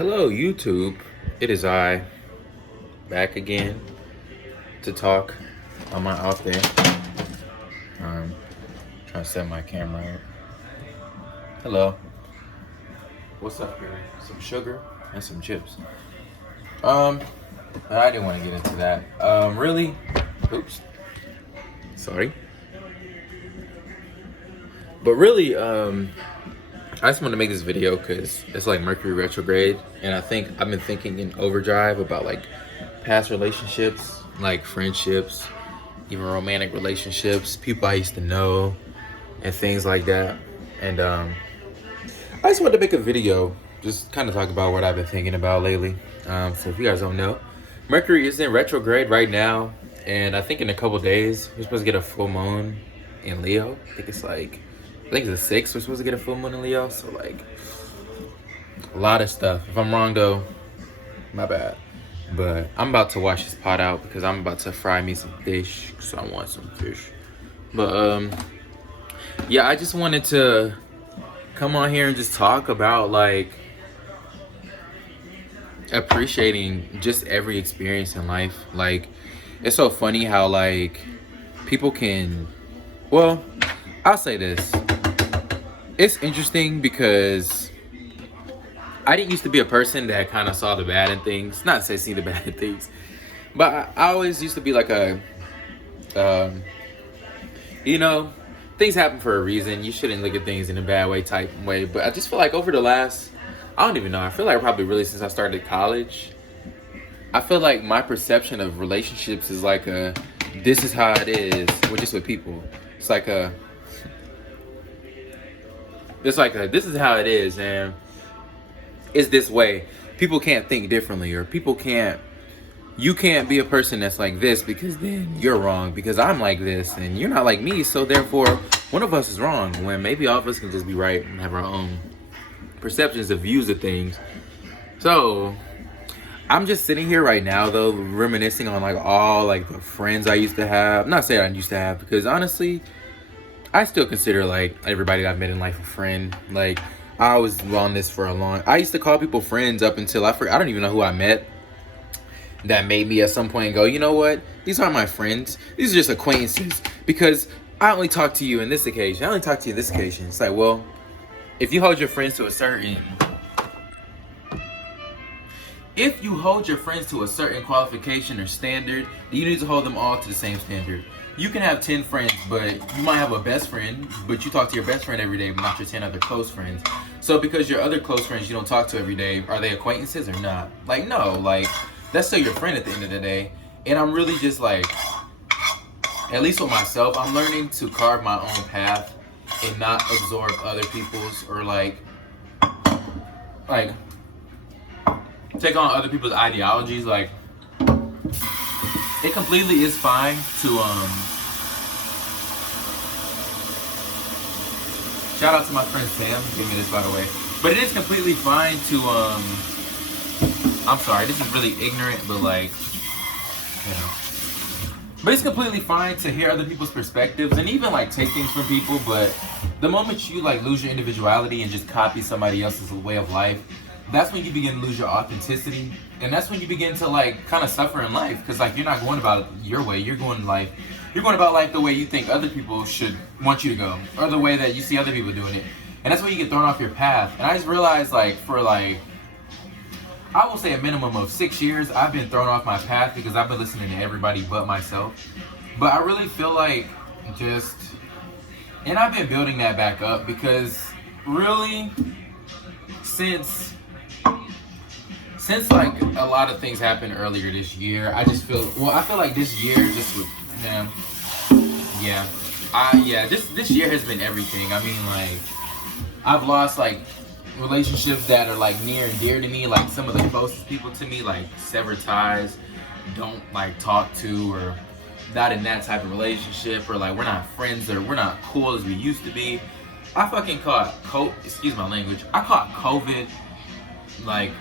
Hello, YouTube. It is I, back again to talk on my off day. Trying to set my camera up. Hello. What's up here? Some sugar and some chips. I didn't want to get into that. Really? Oops. Sorry. But really, I just want to make this video because it's like Mercury retrograde, and I think I've been thinking in overdrive about like past relationships, like friendships, even romantic relationships, people I used to know, and things like that. And I just wanted to make a video, just kind of talk about what I've been thinking about lately. So if you guys don't know, Mercury is in retrograde right now, and I think in a couple days we're supposed to get a full moon in Leo. I think it's the 6th, we're supposed to get a full moon in Leo, so like, a lot of stuff. If I'm wrong though, my bad. But I'm about to wash this pot out because I'm about to fry me some fish, so I want some fish. But yeah, I just wanted to come on here and just talk about like appreciating just every experience in life. Like, it's so funny how like people can, well, I'll say this. It's interesting because I didn't used to be a person that kind of saw the bad in things. Not to say see the bad in things, but I always used to be like a, you know, things happen for a reason. You shouldn't look at things in a bad way type way. But I just feel like over the last, I don't even know. I feel like probably really since I started college, I feel like my perception of relationships is like a, this is how it is, well, just with people. It's like a, this is how it is, and it's this way. People can't think differently, or you can't be a person that's like this because then you're wrong, because I'm like this and you're not like me, so therefore one of us is wrong, when maybe all of us can just be right and have our own perceptions of views of things. So I'm just sitting here right now though, reminiscing on like all like the friends I used to have. I'm not saying I used to have, because honestly I still consider like everybody that I've met in life a friend. Like, I was on this for a long, I used to call people friends up until I don't even know who I met that made me at some point go, you know what, these aren't my friends, these are just acquaintances, because I only talk to you in this occasion, I only talk to you this occasion. It's like, well, if you hold your friends to a certain qualification or standard, then you need to hold them all to the same standard. You can have 10 friends, but you might have a best friend, but you talk to your best friend every day, but not your 10 other close friends. So because your other close friends you don't talk to every day, are they acquaintances or not? Like, no, like, that's still your friend at the end of the day. And I'm really just like, at least with myself, I'm learning to carve my own path and not absorb other people's, or like take on other people's ideologies. Like, it completely is fine to shout out to my friend Sam, give me this by the way. But it is completely fine to I'm sorry, this is really ignorant, but like, you know. But it's completely fine to hear other people's perspectives and even like take things from people, but the moment you like lose your individuality and just copy somebody else's way of life, that's when you begin to lose your authenticity, and that's when you begin to like kind of suffer in life, because like you're not going about it your way, you're going about life the way you think other people should want you to go, or the way that you see other people doing it, and that's when you get thrown off your path. And I just realized, like, for like, I will say a minimum of 6 years, I've been thrown off my path because I've been listening to everybody but myself. But I really feel like and I've been building that back up, because really since like a lot of things happened earlier this year, I feel like this year just was, this year has been everything. I mean, like, I've lost like relationships that are like near and dear to me, like some of the closest people to me, like severed ties, don't like talk to, or not in that type of relationship, or like we're not friends, or we're not cool as we used to be. I fucking caught excuse my language, I caught COVID. Like,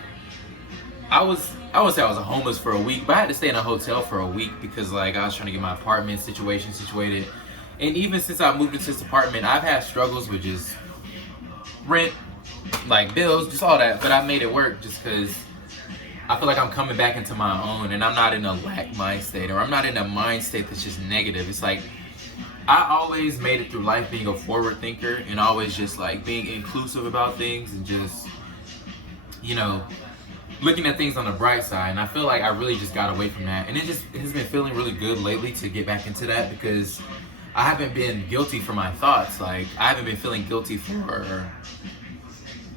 I wouldn't say I was homeless for a week, but I had to stay in a hotel for a week because like I was trying to get my apartment situation situated. And even since I moved into this apartment, I've had struggles with just rent, like bills, just all that. But I made it work just because I feel like I'm coming back into my own, and I'm not in a lack mind state, or I'm not in a mind state that's just negative. It's like I always made it through life being a forward thinker and always just like being inclusive about things and just, you know, looking at things on the bright side. And I feel like I really just got away from that. And it has been feeling really good lately to get back into that because I haven't been guilty for my thoughts. Like, I haven't been feeling guilty for,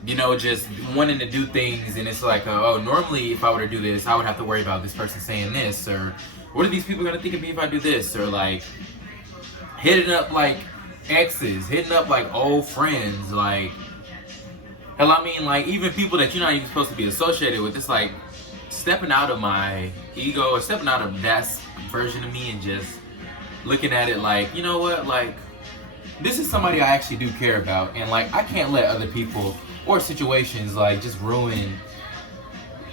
you know, just wanting to do things. And it's like, oh, normally if I were to do this, I would have to worry about this person saying this, or what are these people gonna think of me if I do this, or like hitting up like exes, hitting up like old friends, like, hell, I mean, like, even people that you're not even supposed to be associated with. It's like stepping out of my ego or stepping out of that version of me and just looking at it like, you know what, like, this is somebody I actually do care about, and like I can't let other people or situations like just ruin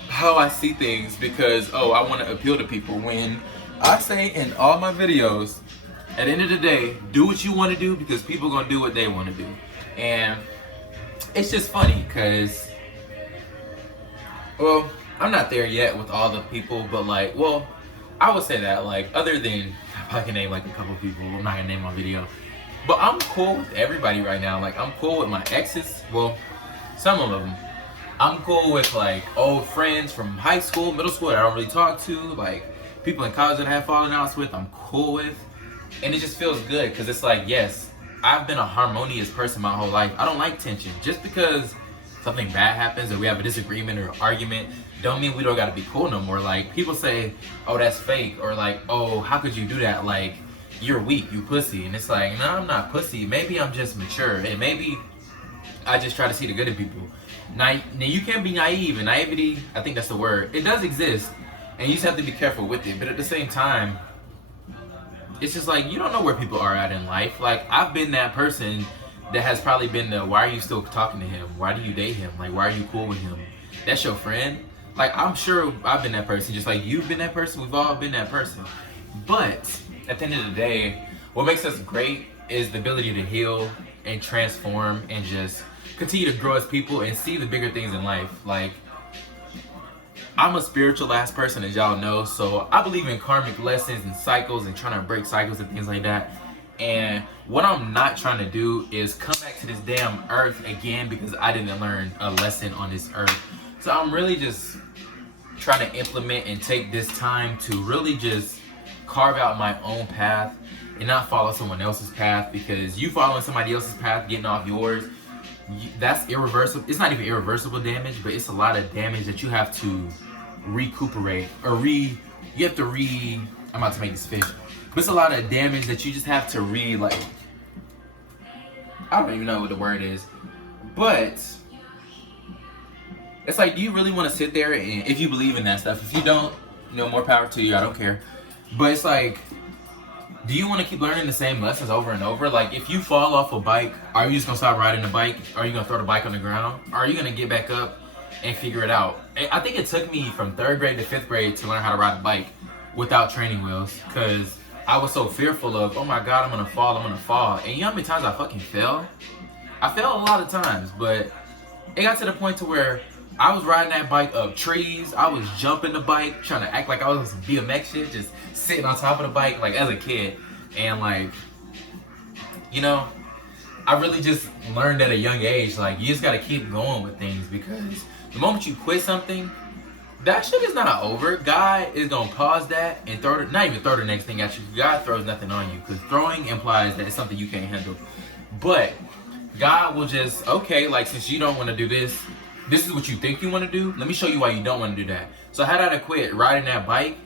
how I see things because, oh, I want to appeal to people. When I say in all my videos, at the end of the day, do what you want to do because people are going to do what they want to do. And it's just funny because, well, I'm not there yet with all the people, but like, well, I would say that, like, other than, I can name like a couple people, I'm not going to name my video, but I'm cool with everybody right now. Like, I'm cool with my exes, well, some of them. I'm cool with like old friends from high school, middle school that I don't really talk to, like people in college that I have fallen outs with, I'm cool with. And it just feels good because it's like, yes, I've been a harmonious person my whole life. I don't like tension. Just because something bad happens or we have a disagreement or argument, don't mean we don't gotta be cool no more. Like, people say, oh, that's fake, or like, oh, how could you do that? Like, you're weak, you pussy. And it's like, no, I'm not pussy. Maybe I'm just mature, and maybe I just try to see the good in people. Now, you can't be naive, and naivety, I think that's the word. It does exist, and you just have to be careful with it. But at the same time, it's just like, you don't know where people are at in life. Like, I've been that person that has probably been the, why are you still talking to him? Why do you date him? Like, why are you cool with him? That's your friend? Like, I'm sure I've been that person, just like you've been that person. We've all been that person. But at the end of the day, what makes us great is the ability to heal and transform and just continue to grow as people and see the bigger things in life. Like, I'm a spiritual ass person, as y'all know, so I believe in karmic lessons and cycles and trying to break cycles and things like that. And what I'm not trying to do is come back to this damn earth again because I didn't learn a lesson on this earth. So I'm really just trying to implement and take this time to really just carve out my own path and not follow someone else's path, because you following somebody else's path, getting off yours, that's irreversible. It's not even irreversible damage, but it's a lot of damage that you have to recuperate, or you have to I'm about to make this fish, but it's a lot of damage that you just have to like, I don't even know what the word is, but it's like, do you really want to sit there? And if you believe in that stuff, if you don't, you know, more power to you, I don't care. But it's like, do you want to keep learning the same lessons over and over? Like, if you fall off a bike, are you just going to stop riding the bike? Are you going to throw the bike on the ground? Or are you going to get back up and figure it out? I think it took me from 3rd grade to 5th grade to learn how to ride a bike without training wheels, because I was so fearful of, oh my God, I'm going to fall, I'm going to fall. And you know how many times I fucking fell? I fell a lot of times, but it got to the point to where I was riding that bike up trees. I was jumping the bike, trying to act like I was BMX shit, just sitting on top of the bike, like, as a kid. And like, you know, I really just learned at a young age, like, you just gotta keep going with things, because the moment you quit something, that shit is not over. God is gonna pause that and not even throw the next thing at you. God throws nothing on you, because throwing implies that it's something you can't handle. But God will just, okay, like, since you don't want to do this, this is what you think you want to do, let me show you why you don't want to do that. So had I quit riding that bike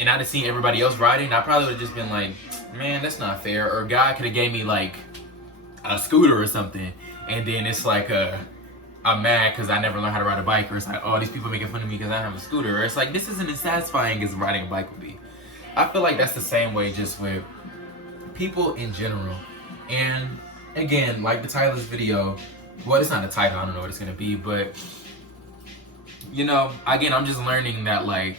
and I'd have seen everybody else riding, I probably would have just been like, man, that's not fair. Or God could have gave me like a scooter or something, and then it's like I'm mad because I never learned how to ride a bike, or it's like, oh, these people making fun of me because I have a scooter, or it's like, this isn't as satisfying as riding a bike would be. I feel like that's the same way just with people in general. And again, like the title of this video, well, it's not a title, I don't know what it's gonna be, but you know, again, I'm just learning that like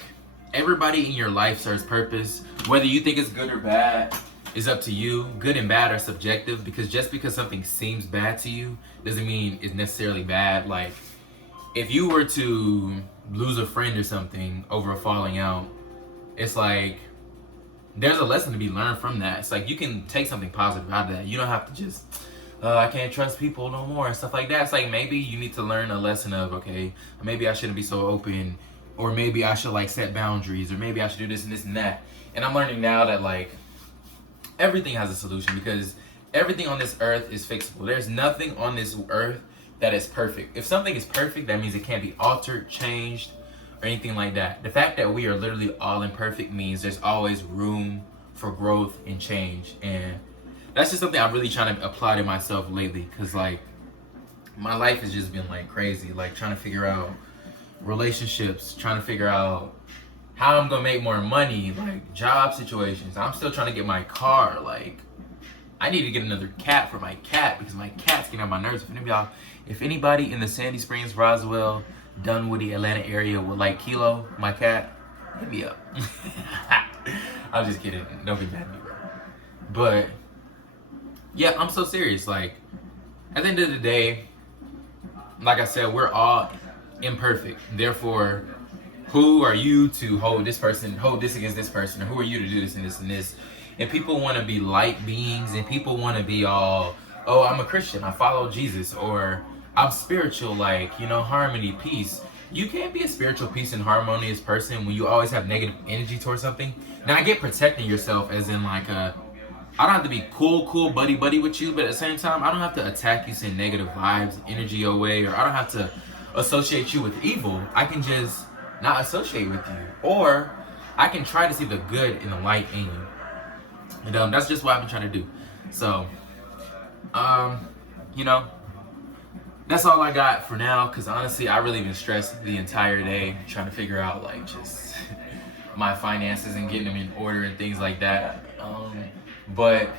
everybody in your life serves purpose, whether you think it's good or bad. is up to you. Good and bad are subjective, because just because something seems bad to you doesn't mean it's necessarily bad. Like, if you were to lose a friend or something over a falling out, it's like there's a lesson to be learned from that. It's like you can take something positive out of that. You don't have to just, I can't trust people no more and stuff like that. It's like maybe you need to learn a lesson of, okay, maybe I shouldn't be so open, or maybe I should like set boundaries, or maybe I should do this and this and that. And I'm learning now that like everything has a solution, because everything on this earth is fixable. There's nothing on this earth that is perfect. If something is perfect, that means it can't be altered, changed, or anything like that. The fact that we are literally all imperfect means there's always room for growth and change. And that's just something I'm really trying to apply to myself lately, because like my life has just been like crazy, like trying to figure out relationships, trying to figure out how I'm gonna make more money, like job situations. I'm still trying to get my car. Like, I need to get another cat for my cat, because my cat's getting on my nerves. If anybody in the Sandy Springs, Roswell, Dunwoody, Atlanta area would like Kilo, my cat, hit me up. I'm just kidding. Don't be mad at me, bro. But yeah, I'm so serious. Like, at the end of the day, like I said, we're all imperfect. Therefore, who are you to hold this against this person? Or who are you to do this and this and this? And people want to be light beings, and people want to be all, oh, I'm a Christian, I follow Jesus, or I'm spiritual, like, you know, harmony, peace. You can't be a spiritual, peace, and harmonious person when you always have negative energy towards something. Now, I get protecting yourself as in like I don't have to be cool, buddy with you, but at the same time, I don't have to attack you, send negative vibes, energy your way, or I don't have to associate you with evil. I can just not associate with you, or I can try to see the good and the light in you. And that's just what I've been trying to do. So, you know, that's all I got for now, because honestly, I really been stressed the entire day trying to figure out like just my finances and getting them in order and things like that. But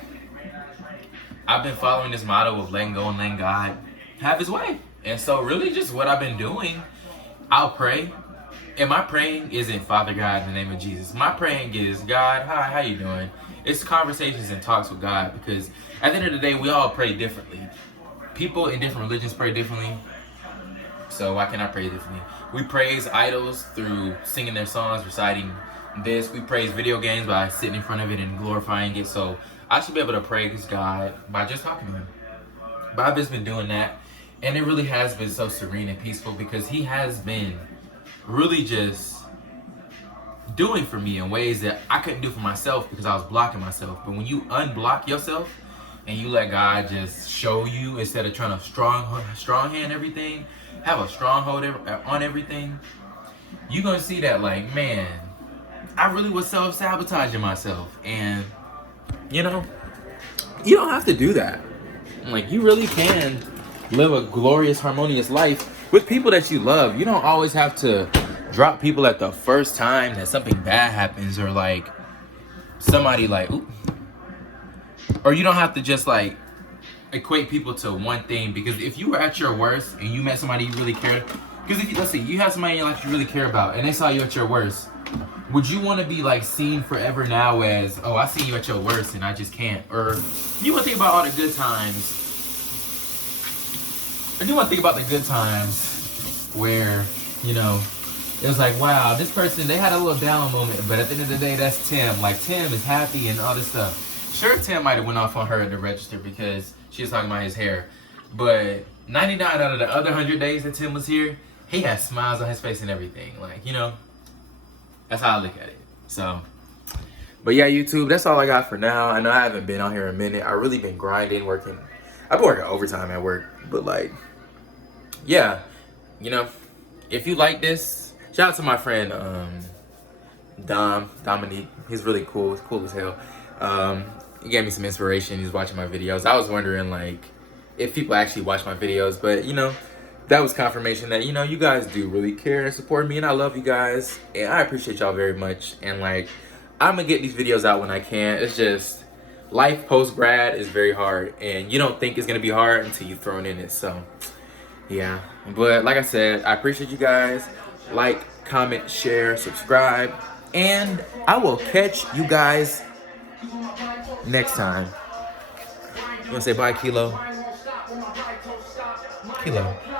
I've been following this motto of letting go and letting God have his way. And so really just what I've been doing, I'll pray. And my praying isn't Father God in the name of Jesus. My praying is, God, hi, how you doing? It's conversations and talks with God, because at the end of the day, we all pray differently. People in different religions pray differently. So why can't I pray differently? We praise idols through singing their songs, reciting this. We praise video games by sitting in front of it and glorifying it. So I should be able to praise God by just talking to him. But I've just been doing that. And it really has been so serene and peaceful, because he has been really just doing for me in ways that I couldn't do for myself, because I was blocking myself. But when you unblock yourself and you let God just show you, instead of trying to strong hand everything, have a stronghold on everything, you're gonna see that like, man, I really was self-sabotaging myself. And you know, you don't have to do that. Like, you really can live a glorious, harmonious life with people that you love. You don't always have to drop people at the first time that something bad happens, or like somebody like, ooh. Or you don't have to just like equate people to one thing, because if you were at your worst and you met somebody you really cared, because if you, let's see, you have somebody in your life you really care about and they saw you at your worst, would you want to be like seen forever now as, oh, I see you at your worst and I just can't? Or you want to think about all the good times, or you want to think about the good times where, you know, it was like, wow, this person, they had a little down moment, but at the end of the day, that's Tim. Like, Tim is happy and all this stuff. Sure, Tim might have went off on her at the register because she was talking about his hair, but 99 out of the other 100 days that Tim was here, he had smiles on his face and everything. Like, you know, that's how I look at it. So, but yeah, YouTube, that's all I got for now. I know I haven't been on here in a minute. I really been grinding, working. I've been working overtime at work, but like, yeah, you know, if you like this, shout out to my friend Dominique. He's really cool. He's cool as hell. He gave me some inspiration. He's watching my videos. I was wondering like if people actually watch my videos, but you know, that was confirmation that, you know, you guys do really care and support me, and I love you guys, and I appreciate y'all very much. And like, I'm gonna get these videos out when I can. It's just life post grad is very hard, and you don't think it's gonna be hard until you've thrown in it. So yeah, but like I said, I appreciate you guys. Like, comment, share, subscribe, and I will catch you guys next time. You wanna say bye, Kilo? Kilo.